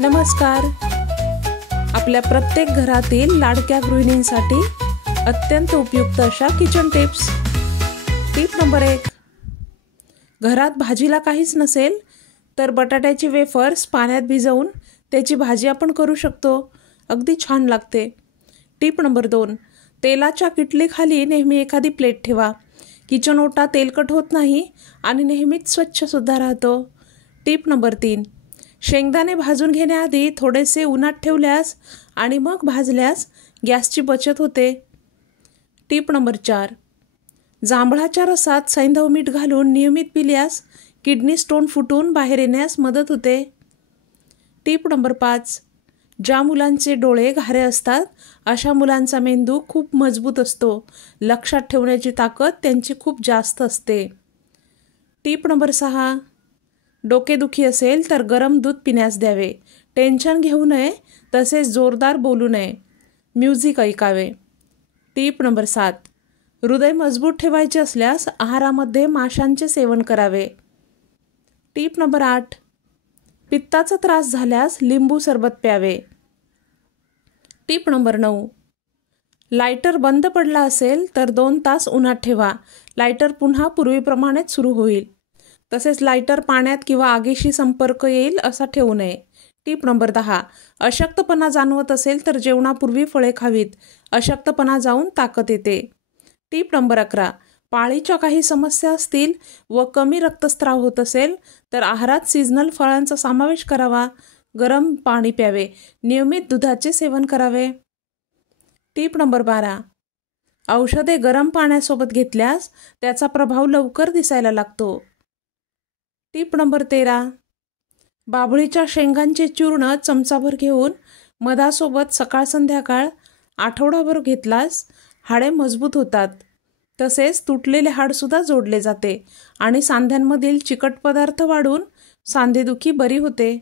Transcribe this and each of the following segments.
नमस्कार. आपल्या प्रत्येक घरातील लाडक्या गृहिणींसाठी अत्यंत उपयुक्त अशा किचन टिप्स. Tip number 1. घरात भाजीला काहीच नसेल तर बटाट्याची वेफर्स पाण्यात भिजवून त्याची भाजी आपण करू शकतो. अगदी छान लागते. Tip number 2. तेलाच्या किटलीखाली नेहमी एखादी प्लेट ठेवा. किचन ओटा तेलकट होत नाही आणि नेहमीच स्वच्छसुद्धा राहतो. Tip number 3. शेंगदाणे भाजून घेण्याआधी थोडेसे उन्हात ठेवल्यास आणि मग भाजल्यास गॅसची बचत होते. Tip number 4. जांभळाच्या रसात सैंधव मीठ घालून नियमित पिल्यास किडनी स्टोन फुटून बाहेर येण्यास मदत होते. Tip number 5. ज्या मुलांचे डोळे घारे असतात अशा मुलांचा मेंदू खूप मजबूत असतो. लक्षात ठेवण्याची ताकद त्यांची खूप जास्त असते. Tip number 6. डोकेदुखी असेल तर गरम दूध पिण्यास द्यावे. टेन्शन घेऊ नये, तसेच जोरदार बोलू नये. म्युझिक ऐकावे. Tip number 7. हृदय मजबूत ठेवायचे असल्यास आहारामध्ये माशांचे सेवन करावे. Tip number 8. पित्ताचा त्रास झाल्यास लिंबू सरबत प्यावे. Tip number 9. लायटर बंद पडला असेल तर 2 तास उन्हात ठेवा. लायटर पुन्हा पूर्वीप्रमाणेच सुरू होईल. तसेच लायटर पाण्यात किंवा आगीशी संपर्क येईल असा ठेवू नये. Tip number 10. अशक्तपणा जाणवत असेल तर जेवणापूर्वी फळे खावीत. अशक्तपणा जाऊन ताकद येते. Tip number 11. पाळीच्या काही समस्या असतील व कमी रक्तस्राव होत असेल तर आहारात सीझनल फळांचा समावेश करावा. गरम पाणी प्यावे. नियमित दुधाचे सेवन करावे. Tip number 12. औषधे गरम पाण्यासोबत घेतल्यास त्याचा प्रभाव लवकर दिसायला लागतो. Tip number 13. बाभळीच्या शेंगांचे चूर्ण चमचाभर घेऊन मधासोबत सकाळ संध्याकाळ आठवडाभर घेतल्यास हाडे मजबूत होतात. तसेच तुटलेले हाडसुद्धा जोडले जाते आणि सांध्यांमधील चिकट पदार्थ वाढून सांधेदुखी बरी होते.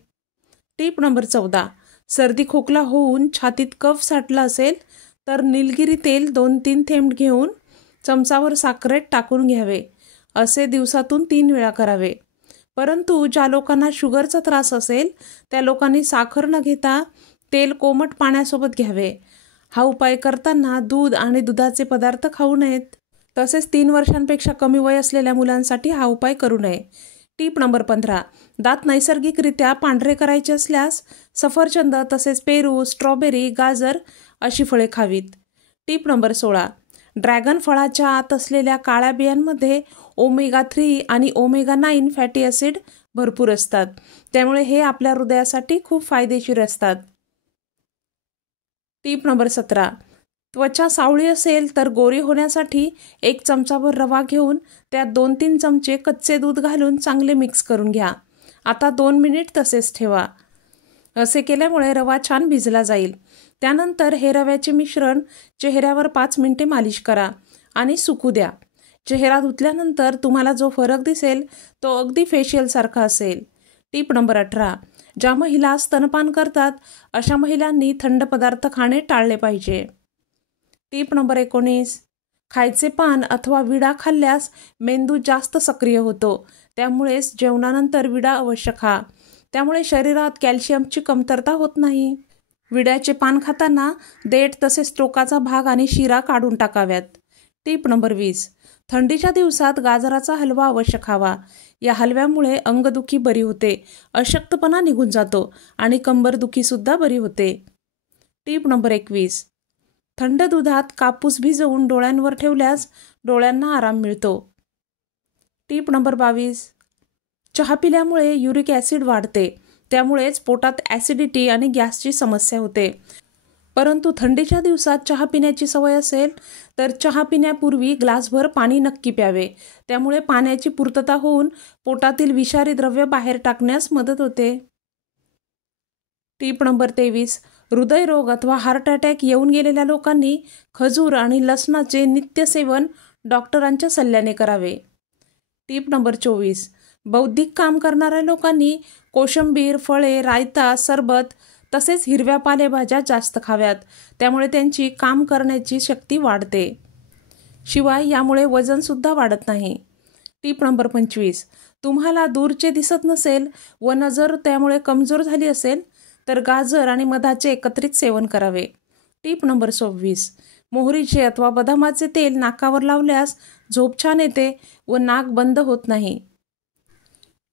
Tip number 14. सर्दी खोकला होऊन छातीत कफ साठला असेल तर निलगिरी तेल 2-3 थेंब घेऊन चमचावर साखरेत टाकून घ्यावे. असे दिवसातून 3 वेळा करावे. परंतु ज्या लोकांना शुगरचा त्रास असेल त्या लोकांनी साखर न घेता तेल कोमट पाण्यासोबत घ्यावे. हा उपाय करताना दूध आणि दुधाचे पदार्थ खाऊ नयेत. तसेच 3 वर्षांपेक्षा कमी वय असलेल्या मुलांसाठी हा उपाय करू नये. Tip number 15. दात नैसर्गिकरित्या पांढरे करायचे असल्यास सफरचंद तसेच पेरू, स्ट्रॉबेरी, गाजर अशी फळे खावीत. Tip number 16. ड्रॅगन फळाच्या आत असलेल्या काळ्या बियांमध्ये ओमेगा 3 आणि ओमेगा 9 फॅटी ॲसिड भरपूर असतात. त्यामुळे हे आपल्या हृदयासाठी खूप फायदेशीर असतात. Tip number 17. त्वचा सावळी असेल तर गोरी होण्यासाठी 1 चमचाभर रवा घेऊन त्यात 2-3 चमचे कच्चे दूध घालून चांगले मिक्स करून घ्या. आता 2 मिनिट तसेच ठेवा. असे केल्यामुळे रवा छान भिजला जाईल. त्यानंतर हे रव्याचे मिश्रण चेहऱ्यावर 5 मिनिटे मालिश करा आणि सुकू द्या. चेहरा धुतल्यानंतर तुम्हाला जो फरक दिसेल तो अगदी फेशियल सारखा असेल. Tip number 18. ज्या महिला स्तनपान करतात अशा महिलांनी थंड पदार्थ खाणे टाळले पाहिजे. Tip number 19. खायचे पान अथवा विडा खाल्ल्यास मेंदू जास्त सक्रिय होतो. त्यामुळेच जेवणानंतर विडा अवश्य खा. त्यामुळे शरीरात कॅल्शियमची कमतरता होत नाही. विड्याचे पान खाताना देठ तसेच टोकाचा भाग आणि शिरा काढून टाकाव्यात. Tip number 20. थंडीच्या दिवसात गाजराचा हलवा अवश्य खावा. या हलव्यामुळे अंगदुखी बरी होते, अशक्तपणा निघून जातो आणि कंबरदुखीसुद्धा बरी होते. Tip number 21. थंड दुधात कापूस भिजवून डोळ्यांवर ठेवल्यास डोळ्यांना आराम मिळतो. Tip number 22. चहा पिल्यामुळे युरिक ॲसिड वाढते. त्यामुळेच पोटात ॲसिडिटी आणि गॅसची समस्या होते. परंतु थंडीच्या दिवसात चहा पिण्याची सवय असेल तर चहा पिण्यापूर्वी ग्लासभर पाणी नक्की प्यावे. त्यामुळे पाण्याची पूर्तता होऊन पोटातील विषारी द्रव्य बाहेर टाकण्यास मदत होते. Tip number 23. हृदयरोग अथवा हार्ट अटॅक येऊन गेलेल्या लोकांनी खजूर आणि लसणाचे नित्य सेवन डॉक्टरांच्या सल्ल्याने करावे. Tip number 24. बौद्धिक काम करणाऱ्या लोकांनी कोशिंबीर, फळे, रायता, सरबत तसेच हिरव्या पालेभाज्या जास्त खाव्यात. त्यामुळे त्यांची काम करण्याची शक्ती वाढते. शिवाय यामुळे वजनसुद्धा वाढत नाही. Tip number 25. तुम्हाला दूरचे दिसत नसेल व नजर त्यामुळे कमजोर झाली असेल तर गाजर आणि मधाचे एकत्रित सेवन करावे. टीप नंबर 26. मोहरीचे अथवा बदामाचे तेल नाकावर लावल्यास झोप छान येते व नाक बंद होत नाही.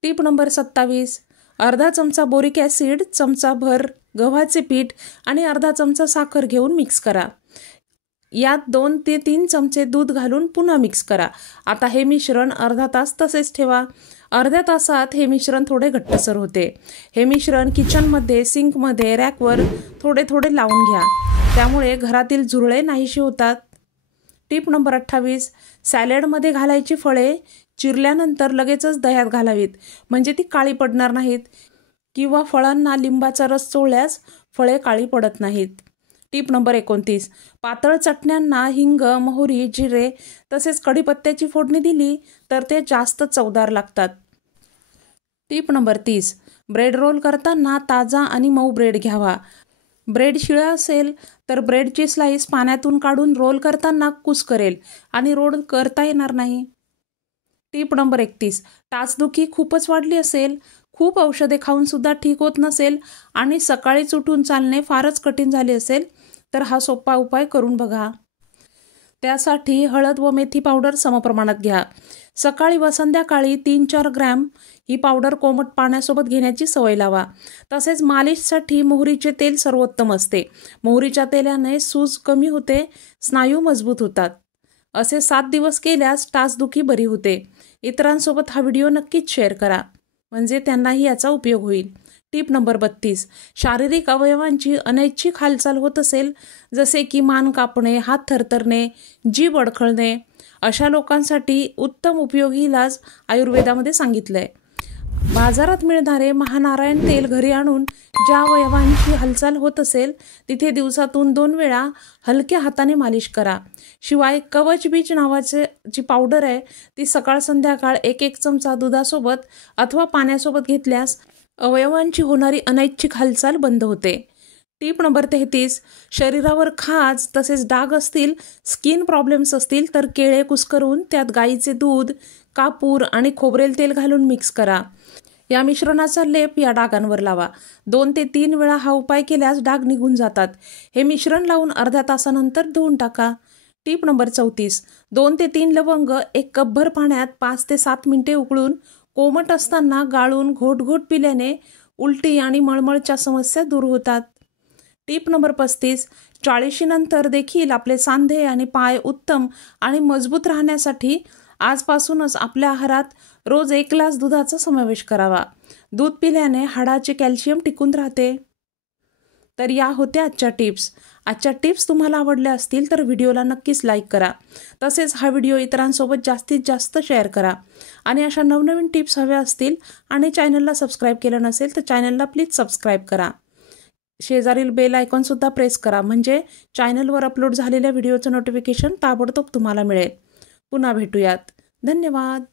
टीप नंबर 27. अर्धा चमचा बोरिक ॲसिड, चमचाभर गव्हाचे पीठ आणि अर्धा चमचा साखर घेऊन मिक्स करा. यात 2 ते 3 चमचे दूध घालून पुन्हा मिक्स करा. आता हे मिश्रण अर्धा तास तसेच ठेवा. अर्ध्या तासात हे मिश्रण थोडे घट्टसर होते. हे मिश्रण किचनमध्ये, सिंकमध्ये, रॅकवर थोडे थोडे लावून घ्या. त्यामुळे घरातील झुरळे नाहीशी होतात. टीप नंबर 28. सॅलडमध्ये घालायची फळे चिरल्यानंतर लगेचच दह्यात घालावीत, म्हणजे ती काळी पडणार नाहीत, किंवा फळांना लिंबाचा रस चोळल्यास फळे काळी पडत नाहीत. टीप नंबर 29. पातळ चटण्यांना हिंग, मोहरी, जिरे तसेच कढीपत्त्याची फोडणी दिली तर ते जास्त चवदार लागतात. टीप नंबर 30. ब्रेड रोल करताना ताजा आणि मऊ ब्रेड घ्यावा. ब्रेड शिळा असेल तर ब्रेडची स्लाईस पाण्यातून काढून रोल करताना कुस्करेल आणि रोल करता येणार नाही. टीप नंबर 31. टाचदुखी खूपच वाढली असेल, खूप औषधे खाऊन सुद्धा ठीक होत नसेल आणि सकाळीच उठून चालणे फारच कठीण झाले असेल तर हा सोपा उपाय करून बघा. त्यासाठी हळद व मेथी पावडर समप्रमाणात घ्या. सकाळी व संध्याकाळी 3-4 ग्रॅम ही पावडर कोमट पाण्यासोबत घेण्याची सवय लावा. तसेच मालिशसाठी मोहरीचे तेल सर्वोत्तम असते. मोहरीच्या तेलाने सूज कमी होते, स्नायू मजबूत होतात. असे 7 दिवस केल्यास टाचदुखी बरी होते. इतरांसोबत हा व्हिडिओ नक्कीच शेअर करा, म्हणजे त्यांनाही याचा उपयोग होईल. टीप नंबर 32. शारीरिक अवयवांची अनैच्छिक हालचाल होत असेल, जसे की मान कापणे, हात थरथरणे, जीभ अडखळणे, अशा लोकांसाठी उत्तम उपयोगी इलाज आयुर्वेदामध्ये सांगितलंय. बाजारात मिळणारे महानारायण तेल घरी आणून ज्या अवयवांची हालचाल होत असेल तिथे दिवसातून 2 वेळा हलक्या हाताने मालिश करा. शिवाय कवच बीज नावाची जी पावडर आहे ती सकाळ संध्याकाळ 1-1 चमचा दुधासोबत अथवा पाण्यासोबत घेतल्यास अवयवांची होणारी अनैच्छिक हालचाल बंद होते. टीप नंबर 33. शरीरावर खाज तसेच डाग असतील, स्किन प्रॉब्लेम्स असतील तर केळे कुस्करून त्यात गाईचे दूध, कापूर आणि खोबरेल तेल घालून मिक्स करा. या मिश्रणाचा लेप या डागांवर लावा. 2 ते 3 वेळा हा उपाय केल्यास डाग निघून जातात. हे मिश्रण लावून अर्ध्या तासानंतर धुवून टाका. टीप नंबर 34. 2 ते 3 लवंग 1 कपभर पाण्यात 5 ते 7 मिनिटे उकळून कोमट असताना गाळून घोट पिल्याने उलटी आणि मळमळच्या समस्या दूर होतात. टीप नंबर 35. 40 नंतर देखील आपले सांधे आणि पाय उत्तम आणि मजबूत राहण्यासाठी आजपासूनच आपल्या आहारात रोज 1 ग्लास दुधाचा समावेश करावा. दूध पिल्याने हाडाचे कॅल्शियम टिकून राहते. तर या होत्या आजच्या टिप्स. आजच्या टिप्स तुम्हाला आवडल्या असतील तर व्हिडिओला नक्कीच लाईक करा. तसेच हा व्हिडिओ इतरांसोबत जास्तीत जास्त शेअर करा. आणि अशा नवनवीन टिप्स हव्या असतील आणि चॅनलला सबस्क्राईब केलं नसेल तर चॅनलला प्लीज सबस्क्राईब करा. शेजारील बेल आयकॉनसुद्धा प्रेस करा, म्हणजे चॅनलवर अपलोड झालेल्या व्हिडिओचं नोटिफिकेशन ताबडतोब तुम्हाला मिळेल. पुन्हा भेटूयात. धन्यवाद.